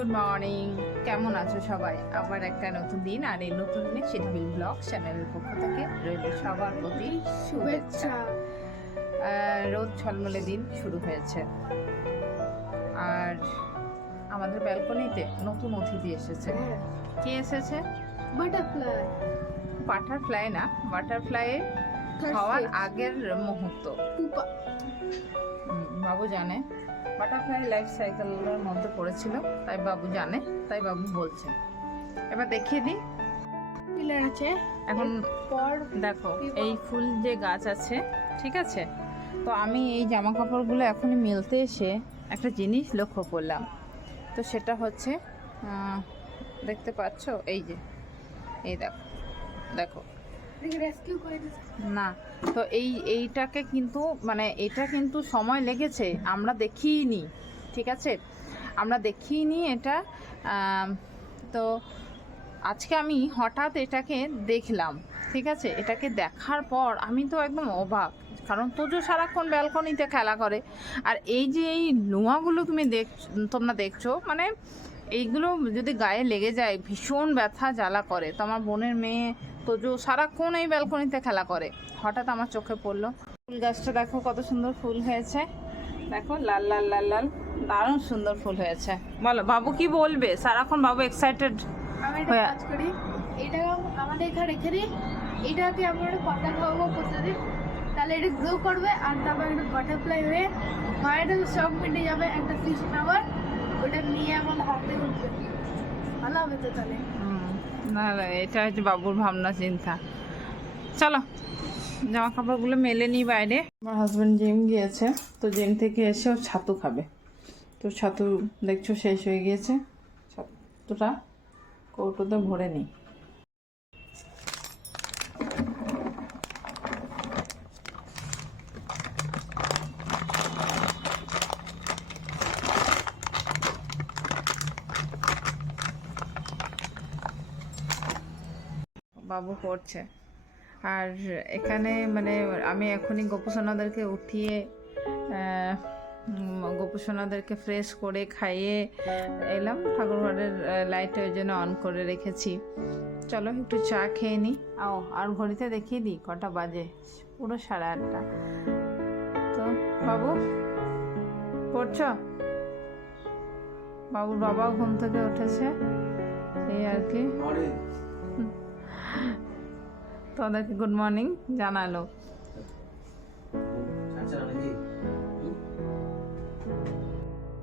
Good morning, কেমন আছো সবাই? আবার একটা নতুন দিন, আর এই নতুন দিনে শিডিউল ব্লগ চ্যানেলের পক্ষ থেকে রইল সবার প্রতি শুভেচ্ছা। রোদ ঝলমলে দিন শুরু হয়েছে, আর আমাদের ব্যালকনিতে নতুন অতিথি এসেছে। কে এসেছে? বাটারফ্লাই। বাটারফ্লাই না, বাটারফ্লাই হওয়ার আগের মুহূর্ত। বাবু জানে বাটারফ্লাই লাইফ সাইকেলের মধ্যে পড়েছিল, তাই বাবু জানে, তাই বাবু বলছে। এবার দেখিয়ে দিই। পিলার আছে এখন পর দেখো এই ফুল যে গাছ আছে, ঠিক আছে? তো আমি এই জামা কাপড়গুলো এখনই মেলতে এসে একটা জিনিস লক্ষ্য করলাম। তো সেটা হচ্ছে, দেখতে পাচ্ছ, এই যে এই দেখো দেখো রেস্কিউ করে দিয়েছে না। তো এইটাকে কিন্তু মানে এটা কিন্তু সময় লেগেছে, আমরা দেখিনি, ঠিক আছে? আমরা দেখিনি এটা। তো আজকে আমি হঠাৎ এটাকে দেখলাম, ঠিক আছে? এটাকে দেখার পর আমি তো একদম অবাক, কারণ তোজো সারাক্ষণ ব্যালকনিতে খেলা করে, আর এই যে এই লোহাগুলো তোমরা দেখছো, মানে এইগুলো যদি গায়ে লেগে যায় ভীষণ ব্যথা জ্বালা করে। তো আমার বোনের মেয়ে তোজো সারাক্ষণ এই ব্যালকনিতে খেলা করে, হঠাৎ আমার চোখে পড়লো। ফুল গাছটা দেখো কত সুন্দর ফুল হয়েছে, দেখো লাল লাল লাল লাল, দারুণ সুন্দর ফুল হয়েছে। বলো বাবু কি বলবে? সারাক্ষণ বাবু এক্সাইটেড। আমি একটা কাজ করি, এটা আমাদের এখানে রেখে দিই, এটাকে আমরা পাতা খাওয়াবো প্রতিদিন, তাহলে এটা গ্রো করবে, আর তারপর একটা বাটারফ্লাই হয়ে মায়ের শখ মিটে যাবে। একটা ফিশ ফ্লাওয়ার, ওটা নিয়ে আমার হাতে উঠবে, ভালো হবে তো তাহলে। না এটা হচ্ছে বাবুর ভাবনা চিন্তা। চলো জামা কাপড়গুলো মেলে নিই বাইরে। আমার হাজব্যান্ড জিম গিয়েছে, তো জিম থেকে এসে ও ছাতু খাবে। তো ছাতু দেখছো শেষ হয়ে গিয়েছে, ছাতুটা কৌটোতে ভরে নিই। বাবু পড়ছে, আর এখানে মানে আমি এখনই গোপুসোনাদেরকে উঠিয়ে গোপুসোনাদেরকে ফ্রেশ করে খাইয়ে এলাম। ঠাকুরঘরের লাইট ওই জন্য অন করে রেখেছি। চলো একটু চা খেয়ে নিই। আর ঘড়িতে দেখিয়ে দিই কটা বাজে, পুরো 8:30। তো বাবু পড়ছো? বাবুর বাবাও ঘুম থেকে উঠেছে, এই আর কি। তোদেরকে গুড মর্নিং জানালো।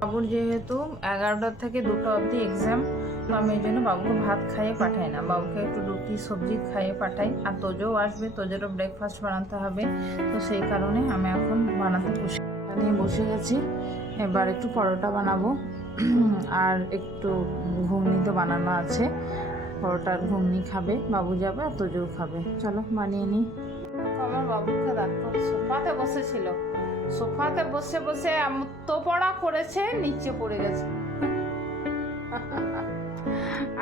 বাবুর যেহেতু 11টা থেকে 2টা অবধি এক্সাম, তো আমি এই জন্য বাবুকে ভাত খাইয়ে পাঠাই না, বাবুকে একটু রুটি সবজি খাইয়ে পাঠাই। আর তোজোও আসবে, তোজোরও ব্রেকফাস্ট বানাতে হবে, তো সেই কারণে আমি এখন বানাতে নিয়ে বসে গেছি। এবার একটু পরোটা বানাবো, আর একটু ঘুগনি তো বানানো আছে। পরোটার ঘুগনি খাবে, বাবু যাবে, আর তোজো খাবে। চলো বানিয়ে নিই। আমার বাবুকে দেখো সোফাতে বসেছিল, সোফাতে বসে বসে তো পড়া করেছে, নিচে পড়ে গেছে।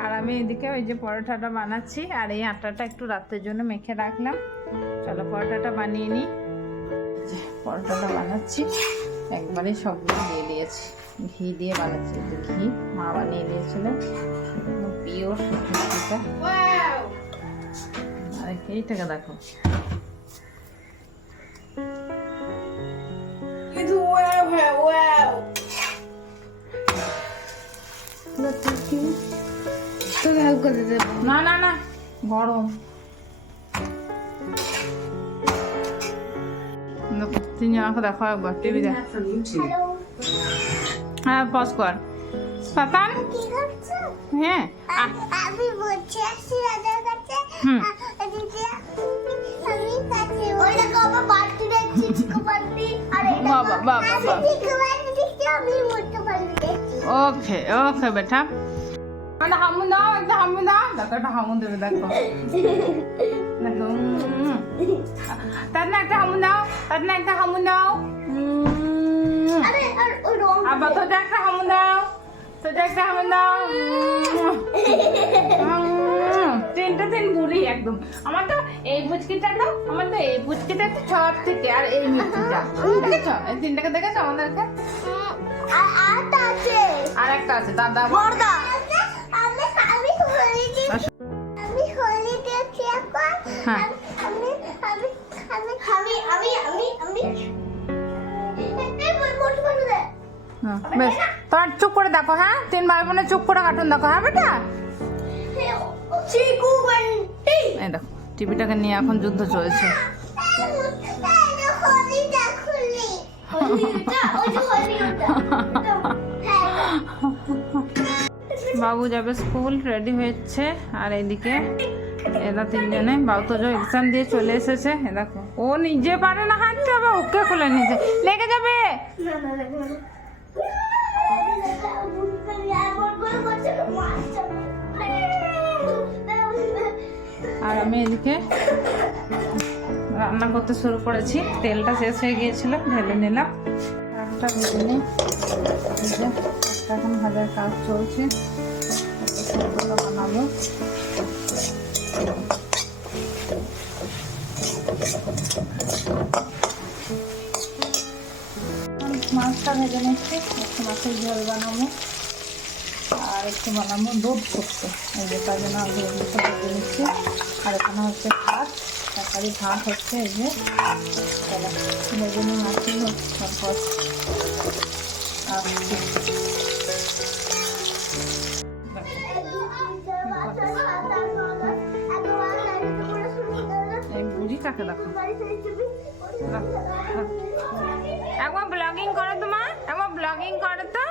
আর আমি এদিকে ওই যে পরোটাটা বানাচ্ছি, আর এই আটাটা একটু রাতের জন্য মেখে রাখলাম। চলো পরোটাটা বানিয়ে নিই। পরোটাটা বানাচ্ছি, একবারে সবগুলো দিয়ে দিয়েছি, ঘি দিয়ে বানাচ্ছি। ঘি মা বানিয়ে দিয়েছিলেন, পিওর ঘিটা। আর এইটাকে দেখো, না না না গরম। তিনজনকে দেখো একবার টিভি দেখ। হ্যাঁ পজ কর। পাতান হ্যাঁ আমি বলছি আসি রাজার কাছে। আমি কাছে ওইটা কবে বার্থডে চিকো বার্থডে, আর এটা বাবা বাবা বাবা চিকো বার্থডে আমি মোটো বার্থডে। ওকে ওকে বেটা, একটা হামু দাও, একটা হামু দাও। দেখো একটা হামু দেবে, দেখো দেখো। তার না একটা হামু দাও, তার না একটা হামু দাও। আরে আর ওই রং আবার তো একটা হামু দাও, তো একটা হামু দাও। তিন বুড়ি একদম। আমার তো এই পুচকিটা দাও, আমার তো এই পুচকিটা একটু সব থেকে, আর এই মিষ্টিটা দেখেছো? এই তিনটাকে দেখেছো আমাদেরকে? আরেকটা আছে আর একটা আছে দাদা বড়দা আমি আমি হলি আসো। আমি হলি দিয়েছি এখন হ্যাঁ। আমি আমি আমি আমি আমি আমি আমি এই মোটু মোটু দে হ্যাঁ, বেশ তোর চুপ করে দেখো, হ্যাঁ 3 ভাই বোনের চুপ করে কার্টুন দেখো, হ্যাঁ বেটা। চিকু বন্টি এই দেখো টিভিটাকে নিয়ে এখন যুদ্ধ চলছে। হলি দেখুনি হলি এটা ওই যে হলি ওটা হ্যাঁ বাবু যাবে স্কুল, রেডি হচ্ছে। আর এইদিকে এরা 3 জনে, বাবু তো এক্সাম দিয়ে চলে এসেছে। এ দেখো ও নিজে পারে না হাঁটতে, আবার ওকে খুলে নিয়েছে, লেগে যাবে। না না না না আর আমি এদিকে রান্না করতে শুরু করেছি। তেলটা শেষ হয়ে গিয়েছিল, ঢেলে নিলাম। একটা ভেজে নিই। এই যে একটা এখন ভাজার কাজ চলছে, সবগুলো বানাবো। মাছটা ভেজে নিচ্ছি, একটু মাছের ঝোল বানাবো আর একটু বানাবো দুধ শুক্তো। এই যে তার জন্য আগে দুধটা ভেজে নিচ্ছি। আর এখানে হচ্ছে ভাত, তরকারি ভাত হচ্ছে। এই যে চলো ভেজে নিয়ে মাছই হোক, তারপর আসছি। এই বুড়িটাকে দেখো, একবার ব্লগিং করো তো মা, একবার ব্লগিং করো তো।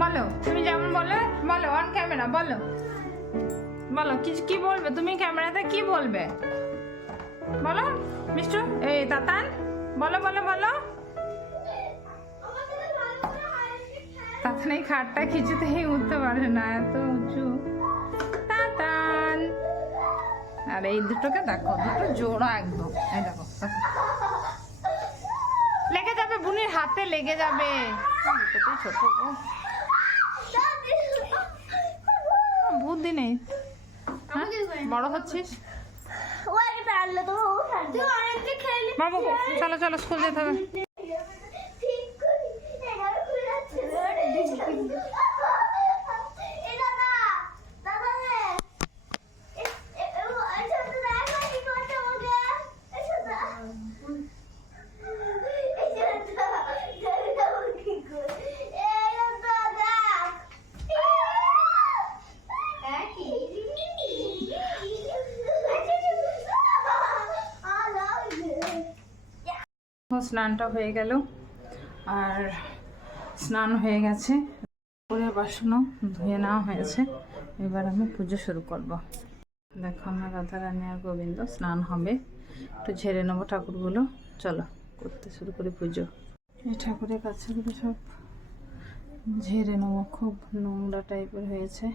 বলো তুমি যেমন বলো, বলো অন ক্যামেরা বলো, বলো কি বলবে তুমি ক্যামেরাতে, কি বলবে বলো মিষ্টু, এই তাতান বলো বলো বলো। তাতান এই খাটটা কিছুতেই উঠতে পারে না, এত উঁচু। তাতান আর এই দুটোকে দেখো, দুটো জোড়া একদম। এই দেখো লেগে যাবে, বুনির হাতে লেগে যাবে। দুটোতেই ছোট গো, বুদ্ধি নেই। হ্যাঁ? বড় হচ্ছিস বাবু, চলো চলো স্কুল যেতে হবে। স্নানটা হয়ে গেল, আর স্নান হয়ে গেছে, করে বাসনও ধুয়ে নেওয়া হয়েছে। এবার আমি পুজো শুরু করব। দেখো আমার রাধা রানী আর গোবিন্দ স্নান হবে, একটু ঝেড়ে নেবো ঠাকুরগুলো। চলো করতে শুরু করি পুজো। এই ঠাকুরের কাছেগুলো সব ঝেড়ে নেবো, খুব নোংরা টাইপের হয়েছে।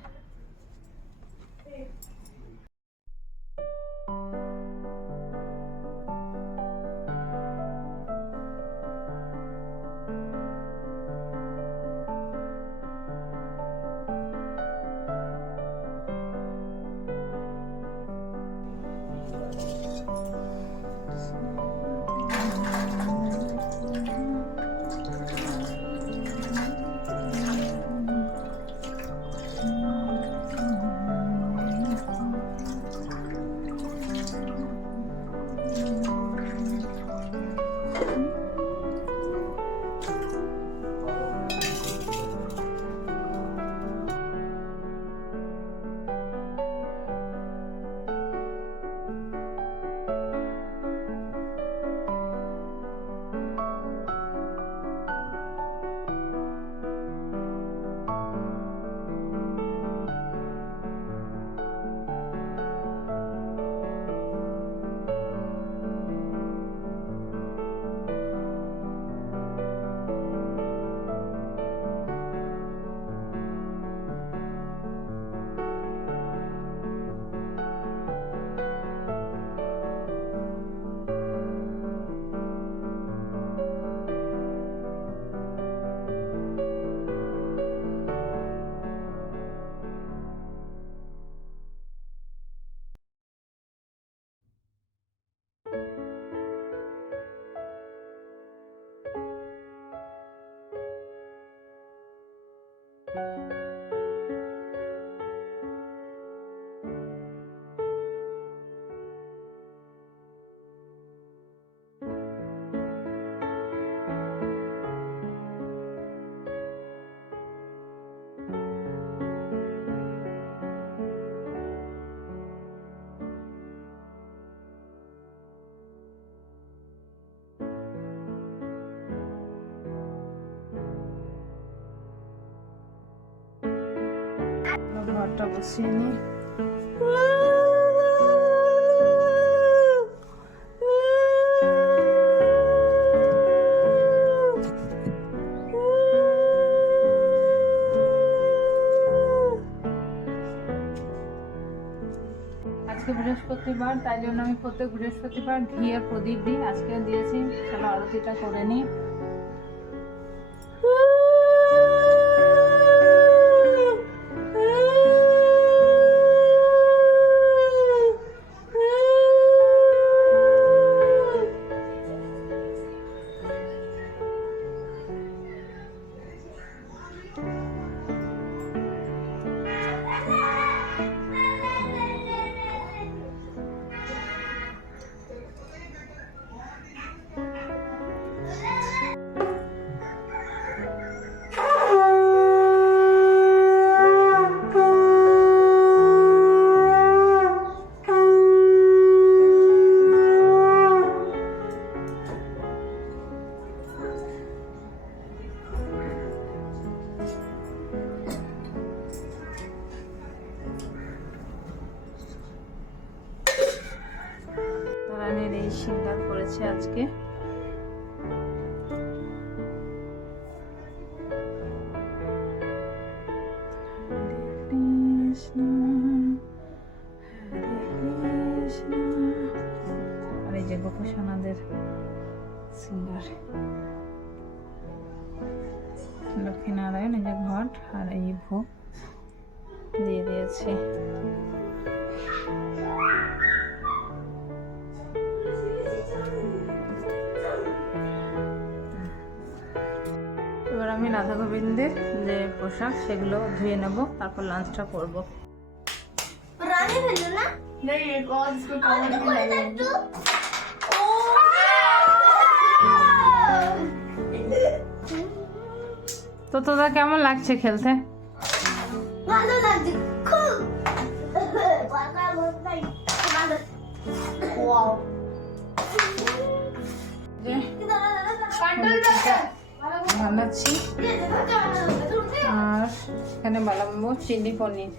খাবারটা বসিয়ে নিই। আজকে বৃহস্পতিবার, তাই জন্য আমি প্রত্যেক বৃহস্পতিবার ঘিয়ের প্রদীপ দিই, আজকেও দিয়েছি। চলো আরতিটা করে নিই। রানীর এই সিঙ্গার করেছে আজকে। আর এই যে গোপসোনাদের সিঙ্গার, লক্ষ্মীনারায়ণ এই যে ঘট আর এই ভোগ দিয়ে দিয়েছে। এবার আমি রাধা গোবিন্দের যে পোশাক সেগুলো ধুয়ে নেব, তারপর লাঞ্চটা করব। रानी भेजो ना नहीं, एक और इसको कवर भी लगेगा। তো তোদের কেমন লাগছে খেলতে? ভালো লাগছে খুব। বাবা বলতাই ভালো। ওয়াও। कंट्रोल कर। বানাচ্ছি আর এখানে বানাবো চিলি পনির।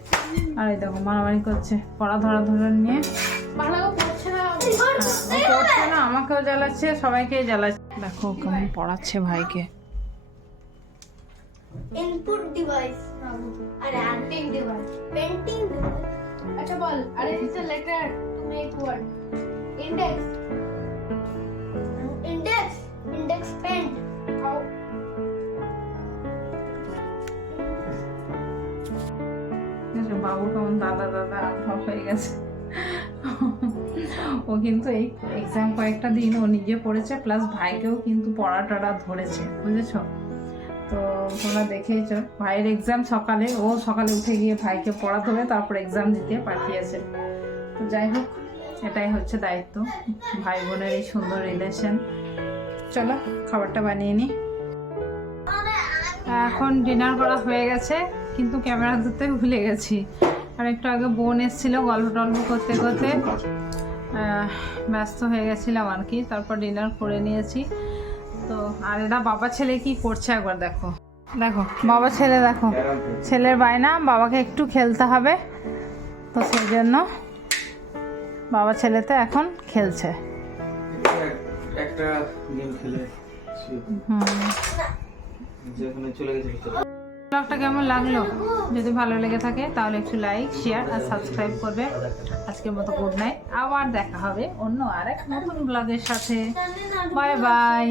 আর এই দেখো মারামারি করছে, পড়া ধরা ধরে নিয়ে। ভালো পড়ছে না। ও পড়ছে না, আমাকেও জ্বালাচ্ছে, সবাইকেই জ্বালাচ্ছে। দেখো কেমন পড়াচ্ছে ভাইকে। इनपुट डिवाइस अरे पेंटिंग डिवाइस पेंटिंग डिवाइस अच्छा बोल, अरे it's a letter to make word. Index index index paint आओ। বাবু কেমন দাদা দাদা ভাব হয়ে গেছে। ও কিন্তু এই এক্সাম কয়েকটা দিন ও নিজে পড়েছে, প্লাস ভাইকেও কিন্তু পড়া টড়া ধরেছে, বুঝেছো? তো তোমরা দেখেইছো ভাইয়ের এক্সাম সকালে, ও সকালে উঠে গিয়ে ভাইকে পড়া ধরে তারপর এক্সাম দিতে পাঠিয়েছে। তো যাই হোক, এটাই হচ্ছে দায়িত্ব, ভাই বোনের এই সুন্দর রিলেশন। চলো খাবারটা বানিয়ে নিই। এখন ডিনার করা হয়ে গেছে, কিন্তু ক্যামেরা ধরতে ভুলে গেছি। আর একটু আগে বোন এসেছিল, গল্প টল্প করতে করতে ব্যস্ত হয়ে গেছিলাম আর কি। তারপর ডিনার করে নিয়েছি। তো আর এরা বাবা ছেলে কি করছে একবার দেখো। দেখো বাবা ছেলে, দেখো ছেলের বায়না, বাবাকে একটু খেলতে হবে, তো সেই জন্য বাবা ছেলেতে এখন খেলছে। একটা গেম খেলে যেখানে চলে গেছে ভিতরে। ব্লগটা কেমন লাগলো? যদি ভালো লেগে থাকে তাহলে একটু লাইক, শেয়ার আর সাবস্ক্রাইব করবে। আজকের মতো গুড নাইট, আবার দেখা হবে অন্য আরেক নতুন ব্লগের সাথে। Bye bye.